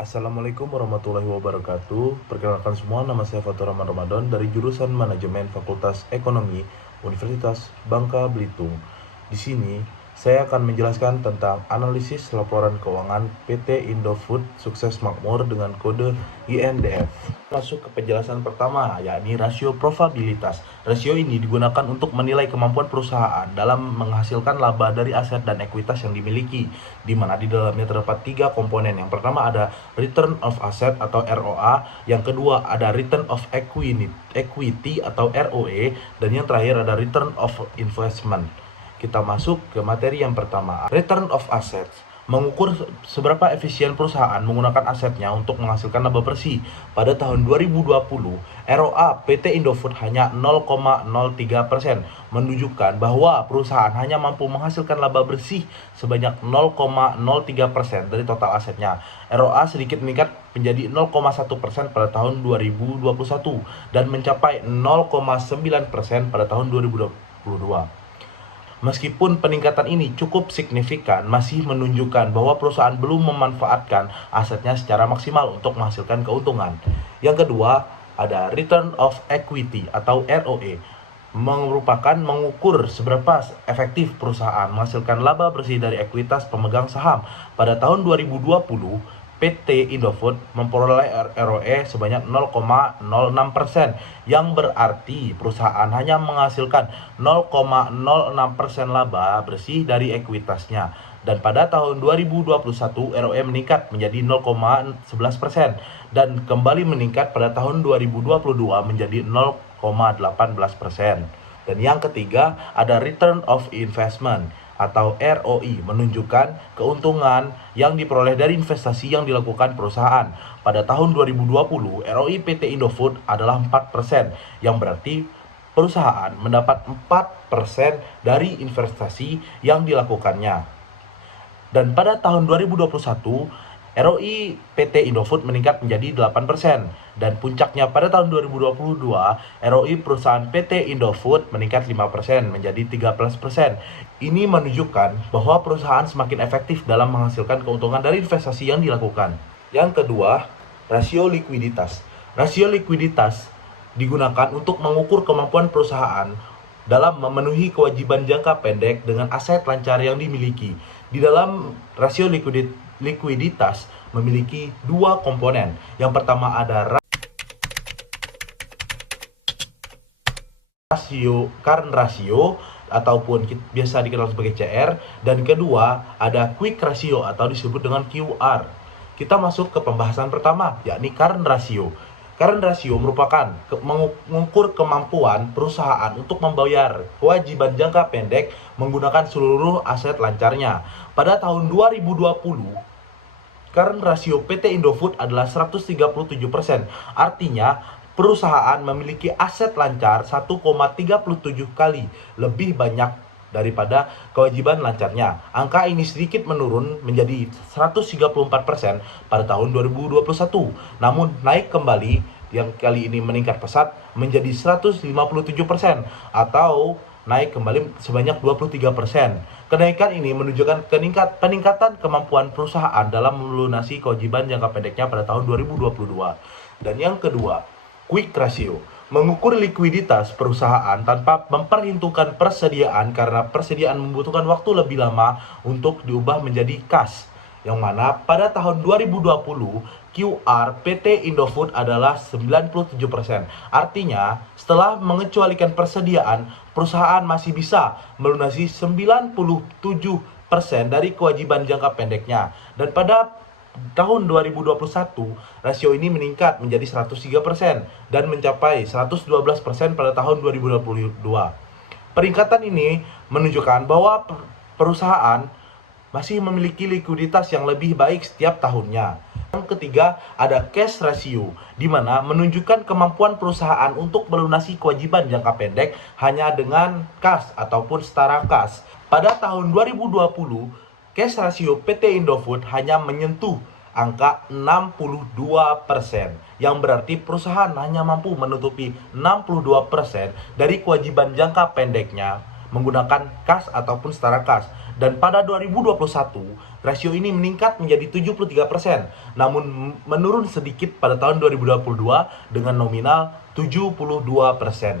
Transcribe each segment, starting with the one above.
Assalamualaikum warahmatullahi wabarakatuh. Perkenalkan semua, nama saya Fatur Rahman Ramadan dari jurusan Manajemen Fakultas Ekonomi Universitas Bangka Belitung. Di sini saya akan menjelaskan tentang analisis laporan keuangan PT Indofood Sukses Makmur dengan kode INDF. Masuk ke penjelasan pertama, yakni rasio probabilitas. Rasio ini digunakan untuk menilai kemampuan perusahaan dalam menghasilkan laba dari aset dan ekuitas yang dimiliki, di mana di dalamnya terdapat tiga komponen. Yang pertama ada return of asset atau ROA, yang kedua ada return of equity atau ROE, dan yang terakhir ada return of investment. Kita masuk ke materi yang pertama, return of assets. Mengukur seberapa efisien perusahaan menggunakan asetnya untuk menghasilkan laba bersih. Pada tahun 2020, ROA PT Indofood hanya 0,03%, menunjukkan bahwa perusahaan hanya mampu menghasilkan laba bersih sebanyak 0,03% dari total asetnya. ROA sedikit meningkat menjadi 0,1% pada tahun 2021 dan mencapai 0,9% pada tahun 2022. Meskipun peningkatan ini cukup signifikan, masih menunjukkan bahwa perusahaan belum memanfaatkan asetnya secara maksimal untuk menghasilkan keuntungan. Yang kedua, ada return of equity atau ROE, merupakan mengukur seberapa efektif perusahaan menghasilkan laba bersih dari ekuitas pemegang saham. Pada tahun 2020, PT Indofood memperoleh ROE sebanyak 0,06%, yang berarti perusahaan hanya menghasilkan 0,06% laba bersih dari ekuitasnya. Dan pada tahun 2021 ROE meningkat menjadi 0,11% dan kembali meningkat pada tahun 2022 menjadi 0,18%. Dan yang ketiga ada return of investment atau ROI, menunjukkan keuntungan yang diperoleh dari investasi yang dilakukan perusahaan. Pada tahun 2020, ROI PT Indofood adalah 4%, yang berarti perusahaan mendapat 4% dari investasi yang dilakukannya. Dan pada tahun 2021, ROI PT Indofood meningkat menjadi 8%, dan puncaknya pada tahun 2022, ROI perusahaan PT Indofood meningkat 5% menjadi 13%. Ini menunjukkan bahwa perusahaan semakin efektif dalam menghasilkan keuntungan dari investasi yang dilakukan. Yang kedua, rasio likuiditas. Rasio likuiditas digunakan untuk mengukur kemampuan perusahaan dalam memenuhi kewajiban jangka pendek dengan aset lancar yang dimiliki. Di dalam rasio likuiditas memiliki dua komponen. Yang pertama ada current ratio ataupun biasa dikenal sebagai CR, dan kedua ada quick ratio atau disebut dengan QR. Kita masuk ke pembahasan pertama, yakni current ratio. Current ratio merupakan mengukur kemampuan perusahaan untuk membayar kewajiban jangka pendek menggunakan seluruh aset lancarnya. Pada tahun 2020, current ratio PT Indofood adalah 137%. Artinya perusahaan memiliki aset lancar 1,37 kali lebih banyak daripada kewajiban lancarnya. Angka ini sedikit menurun menjadi 134% pada tahun 2021. Namun naik kembali, yang kali ini meningkat pesat menjadi 157% atau naik kembali sebanyak 23%. Kenaikan ini menunjukkan peningkatan kemampuan perusahaan dalam melunasi kewajiban jangka pendeknya pada tahun 2022. Dan yang kedua, quick ratio, mengukur likuiditas perusahaan tanpa memperhitungkan persediaan, karena persediaan membutuhkan waktu lebih lama untuk diubah menjadi kas. Yang mana pada tahun 2020 QR PT Indofood adalah 97%. Artinya setelah mengecualikan persediaan, perusahaan masih bisa melunasi 97% dari kewajiban jangka pendeknya. Dan pada tahun 2021, rasio ini meningkat menjadi 103% dan mencapai 112% pada tahun 2022. Peningkatan ini menunjukkan bahwa perusahaan masih memiliki likuiditas yang lebih baik setiap tahunnya. Yang ketiga, ada cash ratio, di mana menunjukkan kemampuan perusahaan untuk melunasi kewajiban jangka pendek hanya dengan kas ataupun setara kas. Pada tahun 2020, cash ratio PT Indofood hanya menyentuh angka 62%, yang berarti perusahaan hanya mampu menutupi 62% dari kewajiban jangka pendeknya menggunakan kas ataupun setara kas. Dan pada 2021, rasio ini meningkat menjadi 73%, namun menurun sedikit pada tahun 2022 dengan nominal 72%.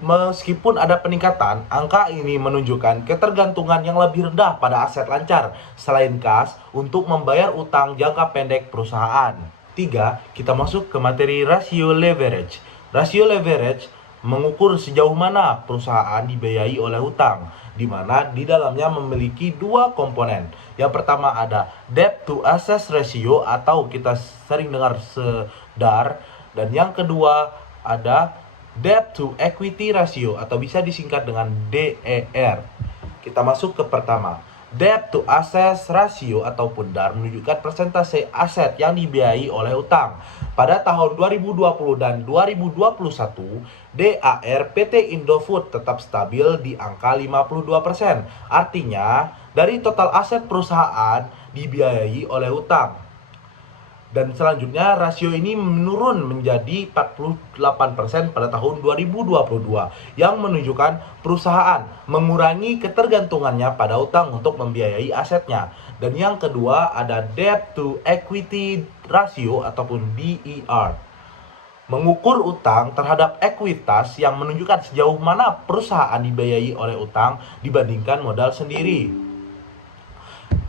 Meskipun ada peningkatan, angka ini menunjukkan ketergantungan yang lebih rendah pada aset lancar selain kas untuk membayar utang jangka pendek perusahaan. 3. Kita masuk ke materi rasio leverage. Rasio leverage mengukur sejauh mana perusahaan dibiayai oleh utang, di mana di dalamnya memiliki dua komponen. Yang pertama ada debt to assets ratio atau kita sering dengar SEDAR, dan yang kedua ada debt to equity ratio atau bisa disingkat dengan DER. Kita masuk ke pertama. Debt to assets ratio ataupun DAR menunjukkan persentase aset yang dibiayai oleh utang. Pada tahun 2020 dan 2021, DAR PT Indofood tetap stabil di angka 52%. Artinya, dari total aset perusahaan dibiayai oleh utang. Dan selanjutnya rasio ini menurun menjadi 48% pada tahun 2022 yang menunjukkan perusahaan mengurangi ketergantungannya pada utang untuk membiayai asetnya. Dan yang kedua ada debt to equity ratio ataupun DER. Mengukur utang terhadap ekuitas yang menunjukkan sejauh mana perusahaan dibiayai oleh utang dibandingkan modal sendiri.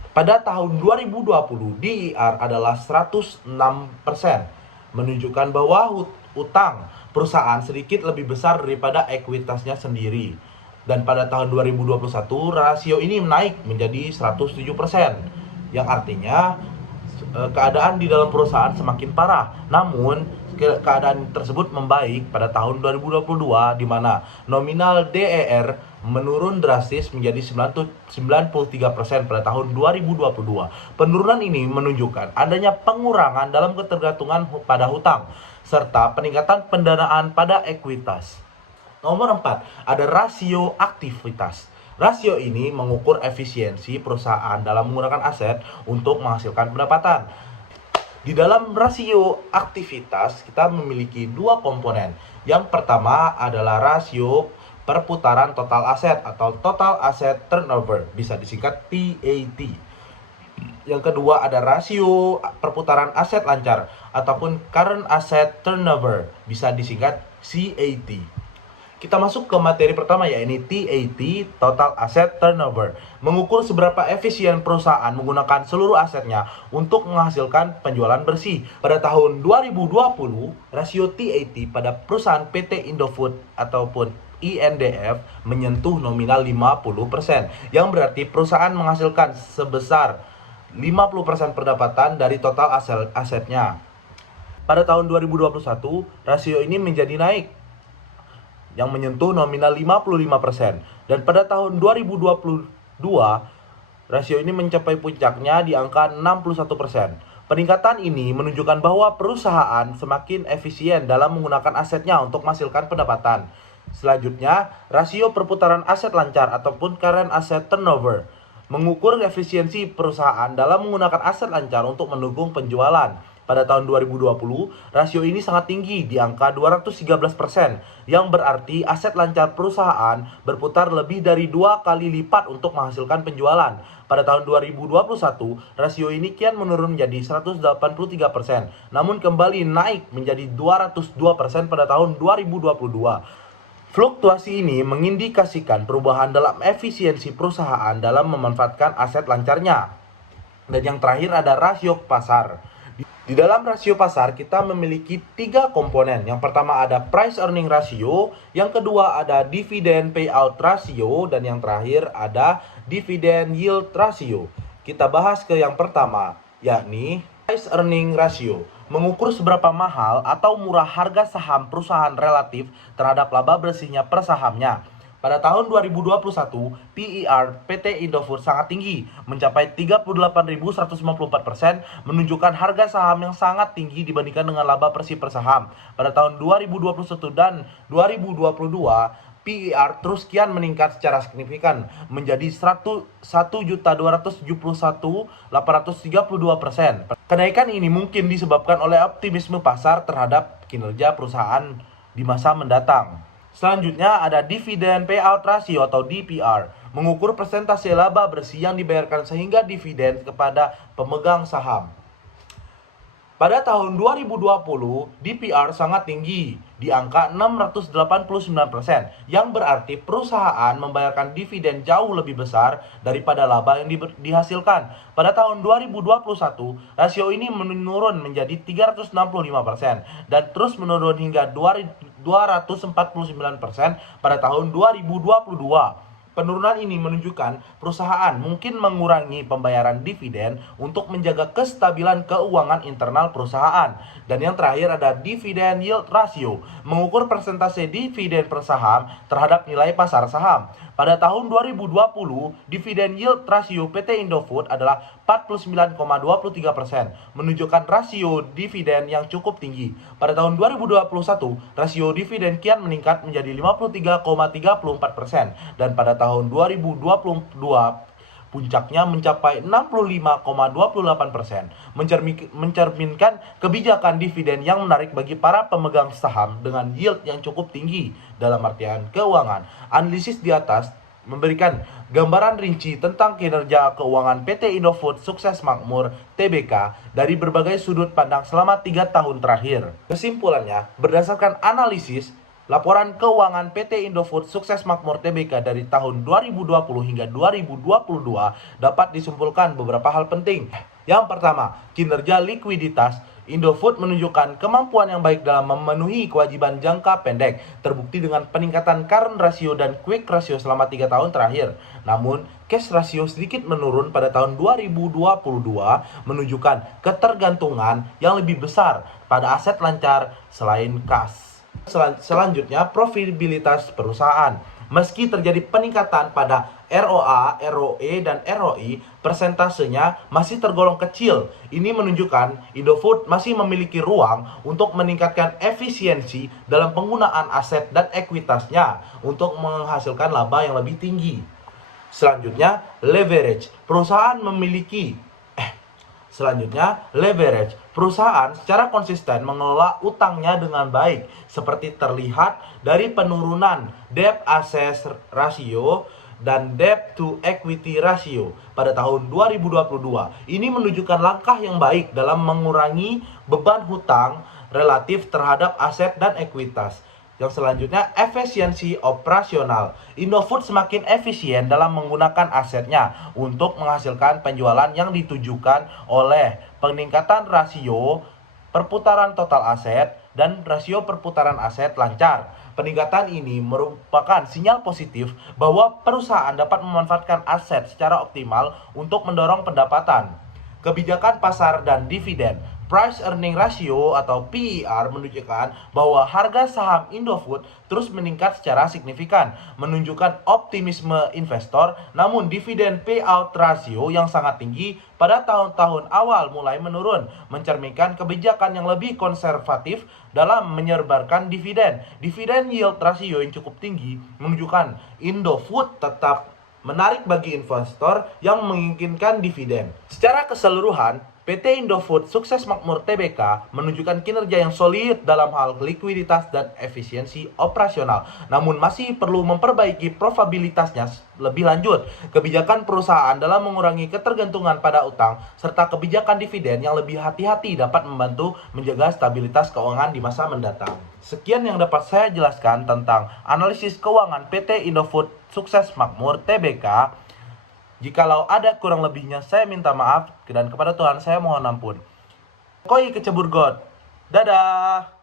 Pada tahun 2020, DER adalah 106%, menunjukkan bahwa utang perusahaan sedikit lebih besar daripada ekuitasnya sendiri. Dan pada tahun 2021, rasio ini naik menjadi 107%, yang artinya keadaan di dalam perusahaan semakin parah. Namun, keadaan tersebut membaik pada tahun 2022 di mana nominal DER menurun drastis menjadi 93% pada tahun 2022. Penurunan ini menunjukkan adanya pengurangan dalam ketergantungan pada hutang serta peningkatan pendanaan pada ekuitas. Nomor 4, ada rasio aktivitas. Rasio ini mengukur efisiensi perusahaan dalam menggunakan aset untuk menghasilkan pendapatan. Di dalam rasio aktivitas, kita memiliki dua komponen. Yang pertama adalah rasio perputaran total aset atau total asset turnover, bisa disingkat TAT. Yang kedua ada rasio perputaran aset lancar ataupun current asset turnover, bisa disingkat CAT. Kita masuk ke materi pertama yaitu TAT, Total Asset Turnover. Mengukur seberapa efisien perusahaan menggunakan seluruh asetnya untuk menghasilkan penjualan bersih. Pada tahun 2020, rasio TAT pada perusahaan PT Indofood ataupun INDF menyentuh nominal 50%, yang berarti perusahaan menghasilkan sebesar 50% pendapatan dari total asetnya. Pada tahun 2021, rasio ini menjadi naik yang menyentuh nominal 55%. Dan pada tahun 2022, rasio ini mencapai puncaknya di angka 61%. Peningkatan ini menunjukkan bahwa perusahaan semakin efisien dalam menggunakan asetnya untuk menghasilkan pendapatan. Selanjutnya, rasio perputaran aset lancar ataupun current asset turnover mengukur efisiensi perusahaan dalam menggunakan aset lancar untuk mendukung penjualan. Pada tahun 2020, rasio ini sangat tinggi di angka 213%, yang berarti aset lancar perusahaan berputar lebih dari 2 kali lipat untuk menghasilkan penjualan. Pada tahun 2021, rasio ini kian menurun menjadi 183%, namun kembali naik menjadi 202% pada tahun 2022. Fluktuasi ini mengindikasikan perubahan dalam efisiensi perusahaan dalam memanfaatkan aset lancarnya. Dan yang terakhir ada rasio pasar. Di dalam rasio pasar kita memiliki 3 komponen. Yang pertama ada price earning ratio, yang kedua ada dividend payout ratio, dan yang terakhir ada dividend yield ratio. Kita bahas ke yang pertama, yakni price earning ratio. Mengukur seberapa mahal atau murah harga saham perusahaan relatif terhadap laba bersihnya per sahamnya. Pada tahun 2021, PER PT Indofood sangat tinggi, mencapai 38.154%, menunjukkan harga saham yang sangat tinggi dibandingkan dengan laba bersih per saham. Pada tahun 2021 dan 2022, PER terus kian meningkat secara signifikan menjadi 1.271.832%. Kenaikan ini mungkin disebabkan oleh optimisme pasar terhadap kinerja perusahaan di masa mendatang. Selanjutnya ada Dividend Payout Ratio atau DPR, mengukur persentase laba bersih yang dibayarkan sehingga dividen kepada pemegang saham. Pada tahun 2020, DPR sangat tinggi, di angka 689%, yang berarti perusahaan membayarkan dividen jauh lebih besar daripada laba yang dihasilkan. Pada tahun 2021, rasio ini menurun menjadi 365% dan terus menurun hingga 249% pada tahun 2022. Penurunan ini menunjukkan perusahaan mungkin mengurangi pembayaran dividen untuk menjaga kestabilan keuangan internal perusahaan. Dan yang terakhir ada Dividend Yield Ratio, mengukur persentase dividen per saham terhadap nilai pasar saham. Pada tahun 2020, Dividend Yield Ratio PT Indofood adalah 49,23%, menunjukkan rasio dividen yang cukup tinggi. Pada tahun 2021, rasio dividen kian meningkat menjadi 53,34%, dan pada tahun 2022 puncaknya mencapai 65,28%, mencerminkan kebijakan dividen yang menarik bagi para pemegang saham dengan yield yang cukup tinggi dalam artian keuangan. Analisis di atas memberikan gambaran rinci tentang kinerja keuangan PT Indofood Sukses Makmur Tbk dari berbagai sudut pandang selama 3 tahun terakhir. Kesimpulannya, berdasarkan analisis laporan keuangan PT Indofood Sukses Makmur Tbk dari tahun 2020 hingga 2022 dapat disimpulkan beberapa hal penting. Yang pertama, kinerja likuiditas Indofood menunjukkan kemampuan yang baik dalam memenuhi kewajiban jangka pendek, terbukti dengan peningkatan current ratio dan quick ratio selama 3 tahun terakhir. Namun, cash ratio sedikit menurun pada tahun 2022, menunjukkan ketergantungan yang lebih besar pada aset lancar selain kas. Selanjutnya, profitabilitas perusahaan. Meski terjadi peningkatan pada ROA, ROE, dan ROI, persentasenya masih tergolong kecil. Ini menunjukkan Indofood masih memiliki ruang untuk meningkatkan efisiensi dalam penggunaan aset dan ekuitasnya untuk menghasilkan laba yang lebih tinggi. Selanjutnya, leverage. Perusahaan secara konsisten mengelola utangnya dengan baik, seperti terlihat dari penurunan debt asset ratio dan debt to equity ratio pada tahun 2022. Ini menunjukkan langkah yang baik dalam mengurangi beban hutang relatif terhadap aset dan ekuitas. Yang selanjutnya, efisiensi operasional. Indofood semakin efisien dalam menggunakan asetnya untuk menghasilkan penjualan yang ditujukan oleh peningkatan rasio perputaran total aset dan rasio perputaran aset lancar. Peningkatan ini merupakan sinyal positif bahwa perusahaan dapat memanfaatkan aset secara optimal untuk mendorong pendapatan. Kebijakan pasar dan dividen. Price Earning Ratio atau PER menunjukkan bahwa harga saham Indofood terus meningkat secara signifikan, menunjukkan optimisme investor. Namun Dividend Payout Ratio yang sangat tinggi pada tahun-tahun awal mulai menurun, mencerminkan kebijakan yang lebih konservatif dalam menyebarkan dividen. Dividend Yield Ratio yang cukup tinggi menunjukkan Indofood tetap menarik bagi investor yang menginginkan dividen. Secara keseluruhan, PT Indofood Sukses Makmur Tbk menunjukkan kinerja yang solid dalam hal likuiditas dan efisiensi operasional, namun masih perlu memperbaiki profitabilitasnya lebih lanjut. Kebijakan perusahaan dalam mengurangi ketergantungan pada utang serta kebijakan dividen yang lebih hati-hati dapat membantu menjaga stabilitas keuangan di masa mendatang. Sekian yang dapat saya jelaskan tentang analisis keuangan PT Indofood Sukses Makmur Tbk. Jikalau ada kurang lebihnya, saya minta maaf, dan kepada Tuhan saya mohon ampun. Koi kecebur God. Dadah.